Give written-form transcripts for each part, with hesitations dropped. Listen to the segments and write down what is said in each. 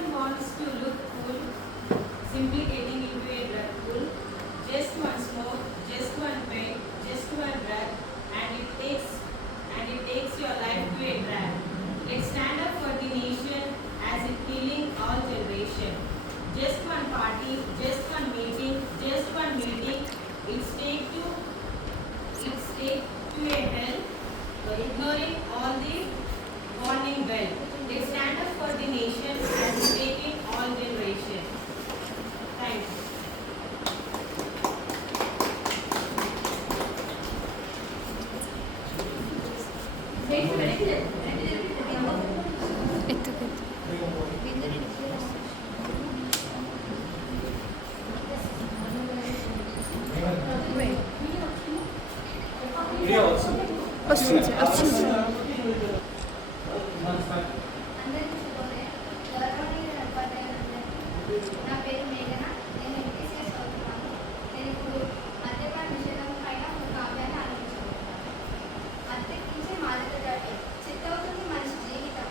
Everyone wants to look cool, simply getting into a drug pool. Just one smoke, just one pen, just one drug, and it takes your life to a drag. Let's stand up for the nation as it killing all generation. Just one party, just one meeting, it's take to a hell, ignoring all the warning bell. Let's stand up for the nation as it taking all generation. Thank you. వచ్చింది నా పేరు మేఘన. నేను MPCS చదువుతున్నాను. నేను ఇప్పుడు మద్యపాన నిషేధం పైన ఒక కావ్యాన్ని ఆలోచించబోతున్నాను. మత్తెక్కించే మాదక ద్రవ్యం చిత్తవుతుంది మనిషి జీవితం.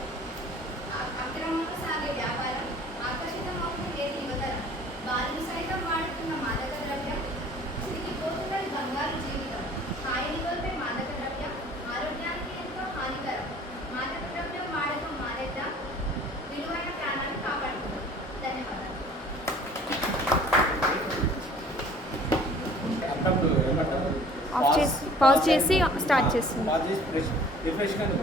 అక్రమంగా సాగే వ్యాపారం ఆకర్షితమవుతుంది నేటి యువతరం. బాలులు సైతం వాడుతున్న మాదక ద్రవ్యం చిరిగిపోతున్నది బంగారు జీవితం. హాయిని కోల్పే మాదక ద్రవ్యం ఆరోగ్యానికి ఎంతో హానికరం. మాదక ద్రవ్యం వాడకం మానేద్దాం, విలువైన ప్రాణాన్ని కాపాడుకుందాం. ధన్యవాదాలు. పాజ్ చేసి స్టార్ట్ చేస్తుంది. పాజ్ చేసి రిఫ్రెష్ కానీ